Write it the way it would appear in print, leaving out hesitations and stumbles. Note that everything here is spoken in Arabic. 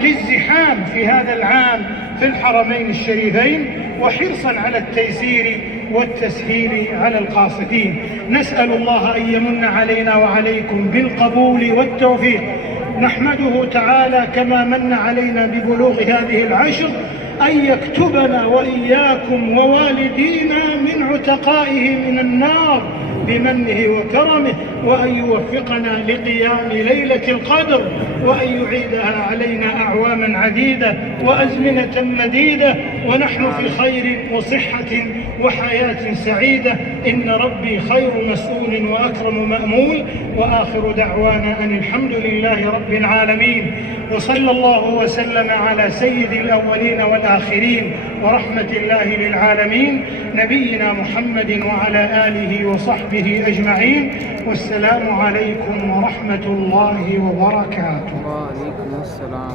للزحام في هذا العام في الحرمين الشريفين، وحرصا على التيسير والتسهيل على القاصدين. نسأل الله أن يمن علينا وعليكم بالقبول والتوفيق. نحمده تعالى كما من علينا ببلوغ هذه العشر أن يكتبنا وإياكم ووالدينا من عتقائه من النار بمنه وكرمه، وأن يوفقنا لقيام ليلة القدر، وأن يعيدها علينا أعواما عديدة وأزمنة مديدة، ونحن في خير وصحة وحياة سعيدة. إن ربي خير مسؤول وأكرم مأمول. وآخر دعوانا أن الحمد لله رب العالمين، وصلى الله وسلم على سيد الأولين والآخرين ورحمة الله للعالمين نبينا محمد وعلى آله وصحبه أجمعين. والسلام عليكم ورحمة الله وبركاته. وعليكم السلام.